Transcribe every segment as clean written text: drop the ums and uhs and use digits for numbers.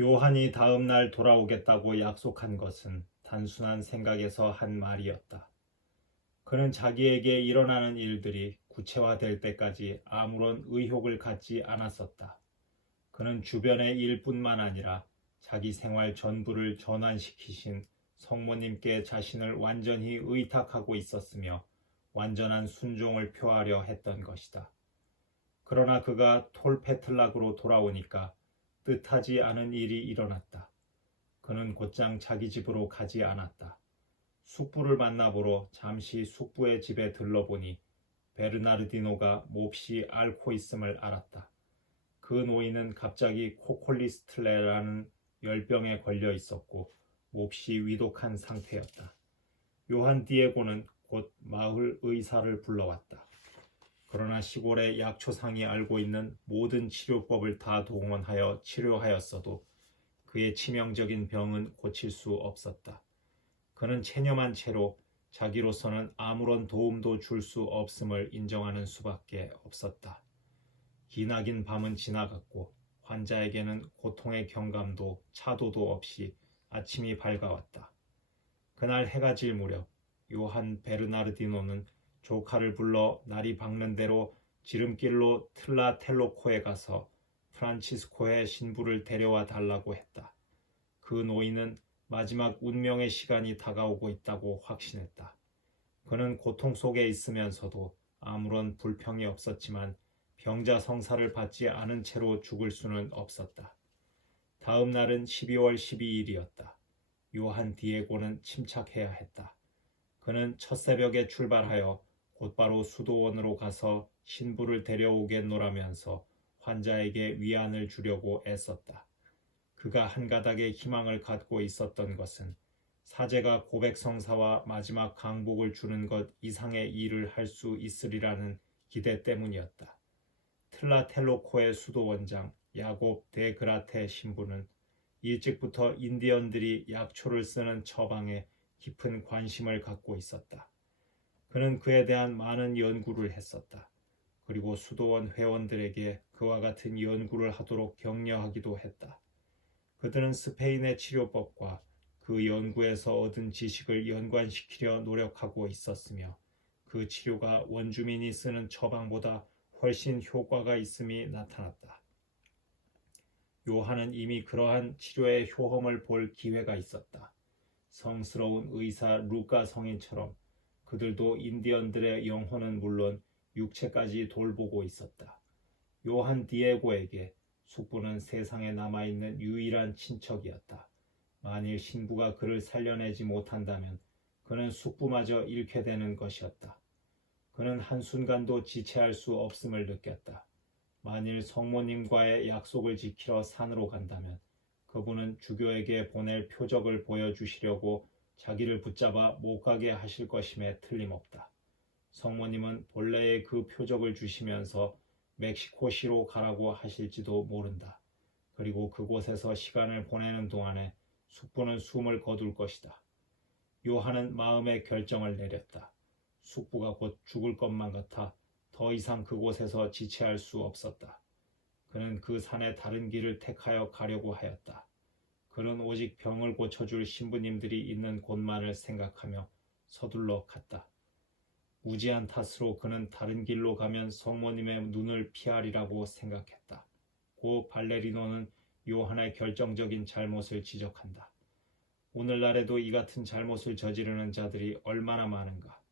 요한이 다음 날 돌아오겠다고 약속한 것은 단순한 생각에서 한 말이었다. 그는 자기에게 일어나는 일들이 구체화될 때까지 아무런 의욕을 갖지 않았었다. 그는 주변의 일뿐만 아니라 자기 생활 전부를 전환시키신 성모님께 자신을 완전히 의탁하고 있었으며 완전한 순종을 표하려 했던 것이다. 그러나 그가 톨페틀락으로 돌아오니까 뜻하지 않은 일이 일어났다. 그는 곧장 자기 집으로 가지 않았다. 숙부를 만나보러 잠시 숙부의 집에 들러보니 베르나르디노가 몹시 앓고 있음을 알았다. 그 노인은 갑자기 코콜리스틀레라는 열병에 걸려 있었고 몹시 위독한 상태였다. 요한 디에고는 곧 마을 의사를 불러왔다. 그러나 시골의 약초상이 알고 있는 모든 치료법을 다 동원하여 치료하였어도 그의 치명적인 병은 고칠 수 없었다. 그는 체념한 채로 자기로서는 아무런 도움도 줄 수 없음을 인정하는 수밖에 없었다. 기나긴 밤은 지나갔고 환자에게는 고통의 경감도 차도도 없이 아침이 밝아왔다. 그날 해가 질 무렵 요한 베르나르디노는 조카를 불러 날이 밝는 대로 지름길로 틀라텔로코에 가서 프란치스코의 신부를 데려와 달라고 했다. 그 노인은 마지막 운명의 시간이 다가오고 있다고 확신했다. 그는 고통 속에 있으면서도 아무런 불평이 없었지만 병자 성사를 받지 않은 채로 죽을 수는 없었다. 다음 날은 12월 12일이었다. 요한 디에고는 침착해야 했다. 그는 첫새벽에 출발하여 곧바로 수도원으로 가서 신부를 데려오겠노라면서 환자에게 위안을 주려고 애썼다. 그가 한 가닥의 희망을 갖고 있었던 것은 사제가 고백성사와 마지막 강복을 주는 것 이상의 일을 할 수 있으리라는 기대 때문이었다. 틀라텔로코의 수도원장 야곱 데 그라테 신부는 일찍부터 인디언들이 약초를 쓰는 처방에 깊은 관심을 갖고 있었다. 그는 그에 대한 많은 연구를 했었다. 그리고 수도원 회원들에게 그와 같은 연구를 하도록 격려하기도 했다. 그들은 스페인의 치료법과 그 연구에서 얻은 지식을 연관시키려 노력하고 있었으며 그 치료가 원주민이 쓰는 처방보다 훨씬 효과가 있음이 나타났다. 요한은 이미 그러한 치료의 효험을 볼 기회가 있었다. 성스러운 의사 루카 성인처럼 그들도 인디언들의 영혼은 물론 육체까지 돌보고 있었다. 요한 디에고에게 숙부는 세상에 남아있는 유일한 친척이었다. 만일 신부가 그를 살려내지 못한다면 그는 숙부마저 잃게 되는 것이었다. 그는 한순간도 지체할 수 없음을 느꼈다. 만일 성모님과의 약속을 지키러 산으로 간다면 그분은 주교에게 보낼 표적을 보여주시려고 자기를 붙잡아 못 가게 하실 것임에 틀림없다. 성모님은 본래의 그 표적을 주시면서 멕시코시로 가라고 하실지도 모른다. 그리고 그곳에서 시간을 보내는 동안에 숙부는 숨을 거둘 것이다. 요한은 마음의 결정을 내렸다. 숙부가 곧 죽을 것만 같아 더 이상 그곳에서 지체할 수 없었다. 그는 그 산의 다른 길을 택하여 가려고 하였다. 그는 오직 병을 고쳐줄 신부님들이 있는 곳만을 생각하며 서둘러 갔다. 무지한 탓으로 그는 다른 길로 가면 성모님의 눈을 피하리라고 생각했다. 고 발레리노는 요한의 결정적인 잘못을 지적한다. 오늘날에도 이 같은 잘못을 저지르는 자들이 얼마나 많은가.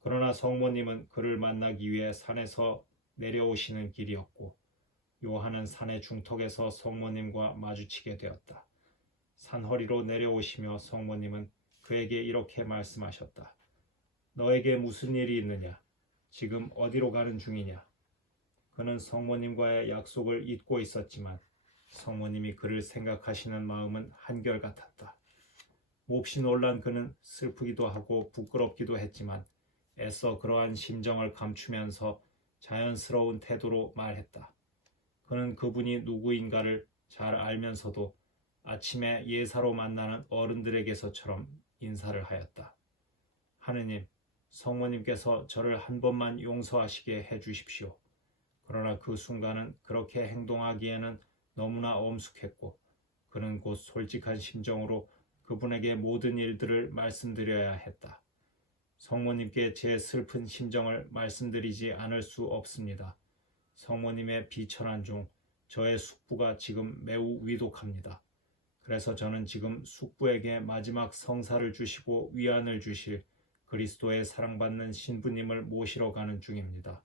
그러나 성모님은 그를 만나기 위해 산에서 내려오시는 길이었고 요한은 산의 중턱에서 성모님과 마주치게 되었다. 산허리로 내려오시며 성모님은 그에게 이렇게 말씀하셨다. 너에게 무슨 일이 있느냐? 지금 어디로 가는 중이냐? 그는 성모님과의 약속을 잊고 있었지만 성모님이 그를 생각하시는 마음은 한결같았다. 몹시 놀란 그는 슬프기도 하고 부끄럽기도 했지만 애써 그러한 심정을 감추면서 자연스러운 태도로 말했다. 그는 그분이 누구인가를 잘 알면서도 아침에 예사로 만나는 어른들에게서처럼 인사를 하였다. 하느님, 성모님께서 저를 한 번만 용서하시게 해주십시오. 그러나 그 순간은 그렇게 행동하기에는 너무나 엄숙했고 그는 곧 솔직한 심정으로 그분에게 모든 일들을 말씀드려야 했다. 성모님께 제 슬픈 심정을 말씀드리지 않을 수 없습니다. 성모님의 비천한 중 저의 숙부가 지금 매우 위독합니다. 그래서 저는 지금 숙부에게 마지막 성사를 주시고 위안을 주실 그리스도의 사랑받는 신부님을 모시러 가는 중입니다.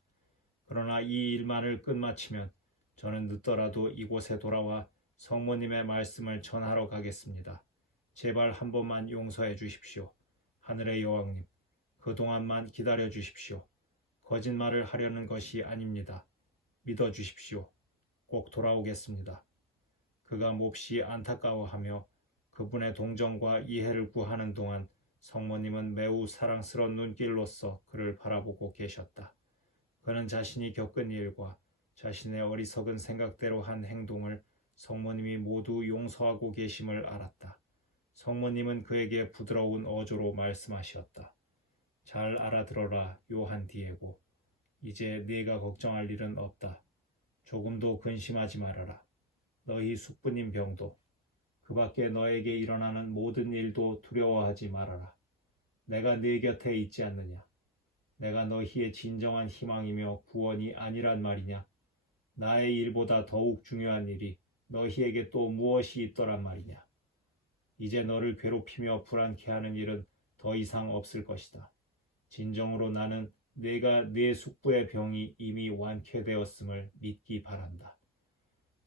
그러나 이 일만을 끝마치면 저는 늦더라도 이곳에 돌아와 성모님의 말씀을 전하러 가겠습니다. 제발 한 번만 용서해 주십시오. 하늘의 여왕님, 그동안만 기다려 주십시오. 거짓말을 하려는 것이 아닙니다. 믿어 주십시오. 꼭 돌아오겠습니다. 그가 몹시 안타까워하며 그분의 동정과 이해를 구하는 동안 성모님은 매우 사랑스러운 눈길로써 그를 바라보고 계셨다. 그는 자신이 겪은 일과 자신의 어리석은 생각대로 한 행동을 성모님이 모두 용서하고 계심을 알았다. 성모님은 그에게 부드러운 어조로 말씀하셨다. 잘 알아들어라, 요한 디에고. 이제 네가 걱정할 일은 없다. 조금도 근심하지 말아라. 너희 숙부님 병도, 그 밖에 너에게 일어나는 모든 일도 두려워하지 말아라. 내가 네 곁에 있지 않느냐. 내가 너희의 진정한 희망이며 구원이 아니란 말이냐. 나의 일보다 더욱 중요한 일이 너희에게 또 무엇이 있더란 말이냐. 이제 너를 괴롭히며 불안케 하는 일은 더 이상 없을 것이다. 진정으로 나는 내가 네 숙부의 병이 이미 완쾌되었음을 믿기 바란다.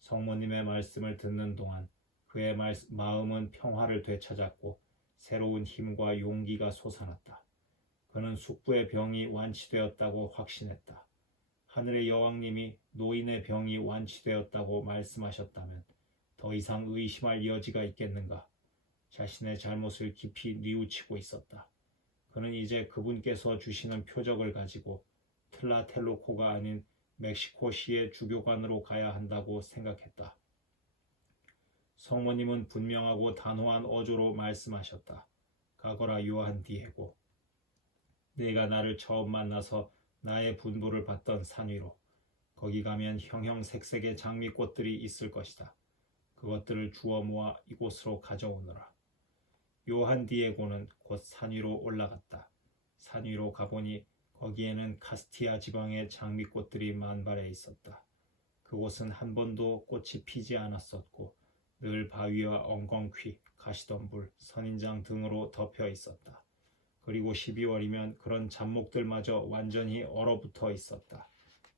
성모님의 말씀을 듣는 동안 그의 마음은 평화를 되찾았고 새로운 힘과 용기가 솟아났다. 그는 숙부의 병이 완치되었다고 확신했다. 하늘의 여왕님이 노인의 병이 완치되었다고 말씀하셨다면 더 이상 의심할 여지가 있겠는가? 자신의 잘못을 깊이 뉘우치고 있었다. 그는 이제 그분께서 주시는 표적을 가지고 틀라텔로코가 아닌 멕시코시의 주교관으로 가야 한다고 생각했다. 성모님은 분명하고 단호한 어조로 말씀하셨다. 가거라 요한 디에고. 네가 나를 처음 만나서 나의 분부를 받던 산 위로. 거기 가면 형형색색의 장미꽃들이 있을 것이다. 그것들을 주워 모아 이곳으로 가져오너라. 요한 디에고는 곧 산 위로 올라갔다. 산 위로 가보니 거기에는 카스티아 지방의 장미꽃들이 만발해 있었다. 그곳은 한 번도 꽃이 피지 않았었고 늘 바위와 엉겅퀴, 가시덤불, 선인장 등으로 덮여 있었다. 그리고 12월이면 그런 잡목들마저 완전히 얼어붙어 있었다.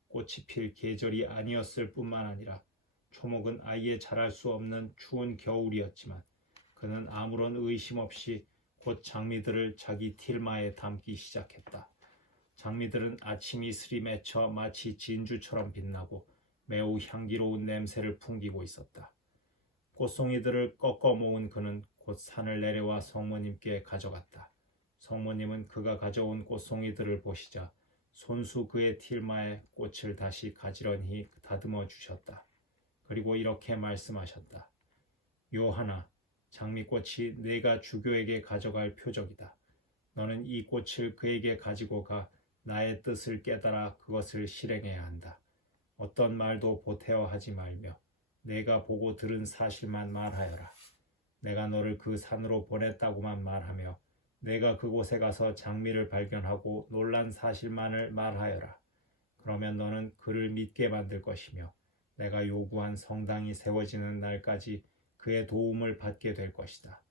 꽃이 필 계절이 아니었을 뿐만 아니라 초목은 아예 자랄 수 없는 추운 겨울이었지만 그는 아무런 의심 없이 곧 장미들을 자기 틸마에 담기 시작했다. 장미들은 아침 이슬이 맺혀 마치 진주처럼 빛나고 매우 향기로운 냄새를 풍기고 있었다. 꽃송이들을 꺾어 모은 그는 곧 산을 내려와 성모님께 가져갔다. 성모님은 그가 가져온 꽃송이들을 보시자 손수 그의 틸마에 꽃을 다시 가지런히 다듬어 주셨다. 그리고 이렇게 말씀하셨다. 요하나, 장미꽃이 내가 주교에게 가져갈 표적이다. 너는 이 꽃을 그에게 가지고 가 나의 뜻을 깨달아 그것을 실행해야 한다. 어떤 말도 보태어 하지 말며 내가 보고 들은 사실만 말하여라. 내가 너를 그 산으로 보냈다고만 말하며 내가 그곳에 가서 장미를 발견하고 놀란 사실만을 말하여라. 그러면 너는 그를 믿게 만들 것이며 내가 요구한 성당이 세워지는 날까지 그의 도움을 받게 될 것이다.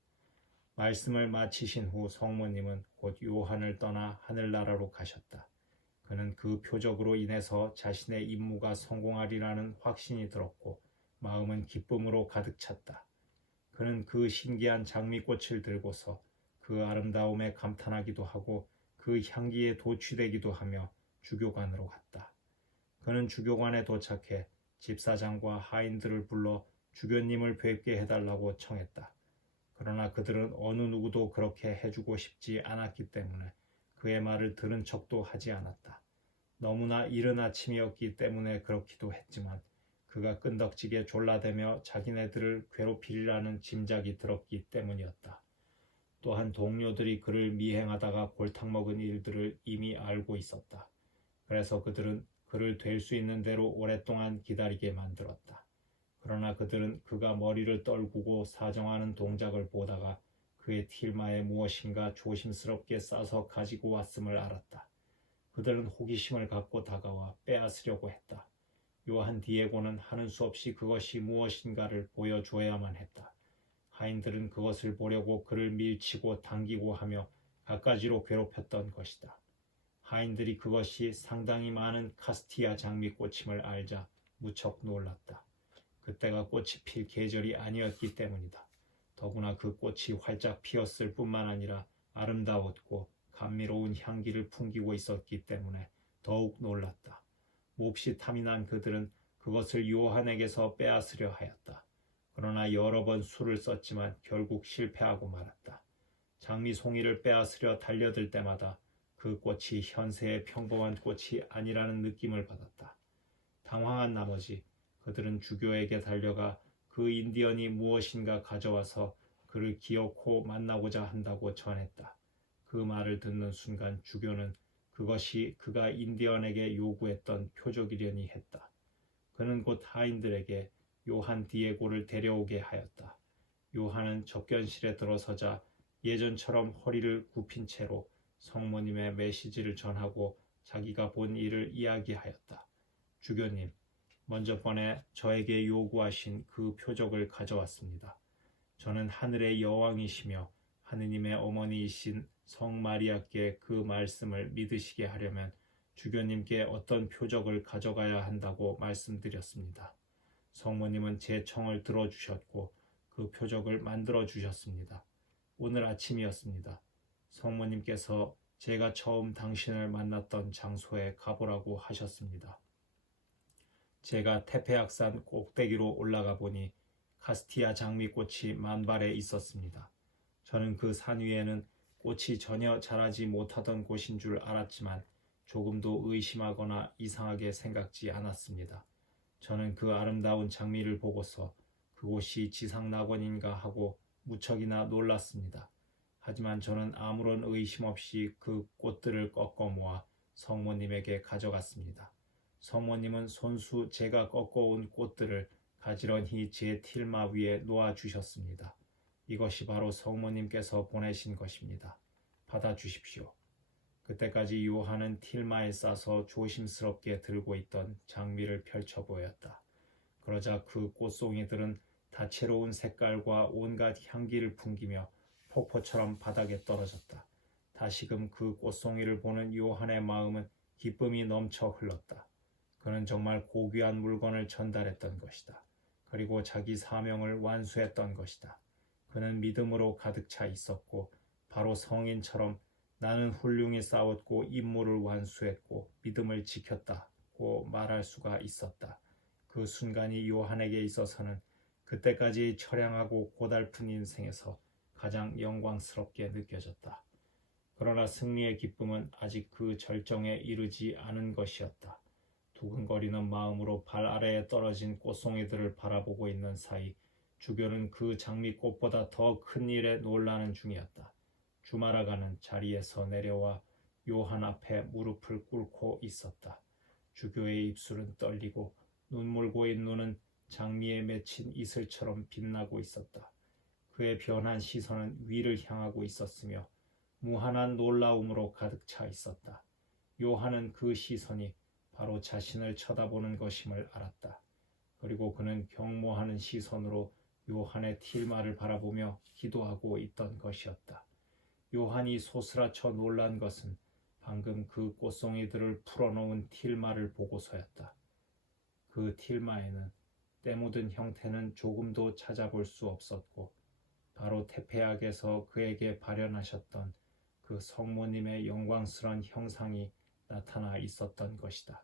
말씀을 마치신 후 성모님은 곧 요한을 떠나 하늘나라로 가셨다. 그는 그 표적으로 인해서 자신의 임무가 성공하리라는 확신이 들었고 마음은 기쁨으로 가득 찼다. 그는 그 신기한 장미꽃을 들고서 그 아름다움에 감탄하기도 하고 그 향기에 도취되기도 하며 주교관으로 갔다. 그는 주교관에 도착해 집사장과 하인들을 불러 주교님을 뵙게 해달라고 청했다. 그러나 그들은 어느 누구도 그렇게 해주고 싶지 않았기 때문에 그의 말을 들은 척도 하지 않았다. 너무나 이른 아침이었기 때문에 그렇기도 했지만 그가 끈덕지게 졸라대며 자기네들을 괴롭히리라는 짐작이 들었기 때문이었다. 또한 동료들이 그를 미행하다가 골탕 먹은 일들을 이미 알고 있었다. 그래서 그들은 그를 될 수 있는 대로 오랫동안 기다리게 만들었다. 그러나 그들은 그가 머리를 떨구고 사정하는 동작을 보다가 그의 틸마에 무엇인가 조심스럽게 싸서 가지고 왔음을 알았다. 그들은 호기심을 갖고 다가와 빼앗으려고 했다. 요한 디에고는 하는 수 없이 그것이 무엇인가를 보여줘야만 했다. 하인들은 그것을 보려고 그를 밀치고 당기고 하며 갖가지로 괴롭혔던 것이다. 하인들이 그것이 상당히 많은 카스티아 장미꽃임을 알자 무척 놀랐다. 그때가 꽃이 필 계절이 아니었기 때문이다. 더구나 그 꽃이 활짝 피었을 뿐만 아니라 아름다웠고 감미로운 향기를 풍기고 있었기 때문에 더욱 놀랐다. 몹시 탐이 난 그들은 그것을 요한에게서 빼앗으려 하였다. 그러나 여러 번 수를 썼지만 결국 실패하고 말았다. 장미 송이를 빼앗으려 달려들 때마다 그 꽃이 현세의 평범한 꽃이 아니라는 느낌을 받았다. 당황한 나머지 그들은 주교에게 달려가 그 인디언이 무엇인가 가져와서 그를 기어코 만나고자 한다고 전했다. 그 말을 듣는 순간 주교는 그것이 그가 인디언에게 요구했던 표적이려니 했다. 그는 곧 하인들에게 요한 디에고를 데려오게 하였다. 요한은 접견실에 들어서자 예전처럼 허리를 굽힌 채로 성모님의 메시지를 전하고 자기가 본 일을 이야기하였다. 주교님, 먼저 번에 저에게 요구하신 그 표적을 가져왔습니다. 저는 하늘의 여왕이시며 하느님의 어머니이신 성 마리아께 그 말씀을 믿으시게 하려면 주교님께 어떤 표적을 가져가야 한다고 말씀드렸습니다. 성모님은 제 청을 들어주셨고 그 표적을 만들어 주셨습니다. 오늘 아침이었습니다. 성모님께서 제가 처음 당신을 만났던 장소에 가보라고 하셨습니다. 제가 테페악산 꼭대기로 올라가 보니 카스티아 장미꽃이 만발해 있었습니다. 저는 그 산 위에는 꽃이 전혀 자라지 못하던 곳인 줄 알았지만 조금도 의심하거나 이상하게 생각지 않았습니다. 저는 그 아름다운 장미를 보고서 그곳이 지상낙원인가 하고 무척이나 놀랐습니다. 하지만 저는 아무런 의심 없이 그 꽃들을 꺾어 모아 성모님에게 가져갔습니다. 성모님은 손수 제가 꺾어온 꽃들을 가지런히 제 틸마 위에 놓아주셨습니다. 이것이 바로 성모님께서 보내신 것입니다. 받아주십시오. 그때까지 요한은 틸마에 싸서 조심스럽게 들고 있던 장미를 펼쳐 보였다. 그러자 그 꽃송이들은 다채로운 색깔과 온갖 향기를 풍기며 폭포처럼 바닥에 떨어졌다. 다시금 그 꽃송이를 보는 요한의 마음은 기쁨이 넘쳐 흘렀다. 그는 정말 고귀한 물건을 전달했던 것이다. 그리고 자기 사명을 완수했던 것이다. 그는 믿음으로 가득 차 있었고 바로 성인처럼 나는 훌륭히 싸웠고 임무를 완수했고 믿음을 지켰다고 말할 수가 있었다. 그 순간이 요한에게 있어서는 그때까지 처량하고 고달픈 인생에서 가장 영광스럽게 느껴졌다. 그러나 승리의 기쁨은 아직 그 절정에 이르지 않은 것이었다. 두근거리는 마음으로 발 아래에 떨어진 꽃송이들을 바라보고 있는 사이 주교는 그 장미꽃보다 더 큰 일에 놀라는 중이었다. 주마라가는 자리에서 내려와 요한 앞에 무릎을 꿇고 있었다. 주교의 입술은 떨리고 눈물 고인 눈은 장미에 맺힌 이슬처럼 빛나고 있었다. 그의 변한 시선은 위를 향하고 있었으며 무한한 놀라움으로 가득 차 있었다. 요한은 그 시선이 바로 자신을 쳐다보는 것임을 알았다. 그리고 그는 경모하는 시선으로 요한의 틸마를 바라보며 기도하고 있던 것이었다. 요한이 소스라쳐 놀란 것은 방금 그 꽃송이들을 풀어놓은 틸마를 보고서였다. 그 틸마에는 때 묻은 형태는 조금도 찾아볼 수 없었고 바로 테페악에서 그에게 발현하셨던 그 성모님의 영광스러운 형상이 나타나 있었던 것이다.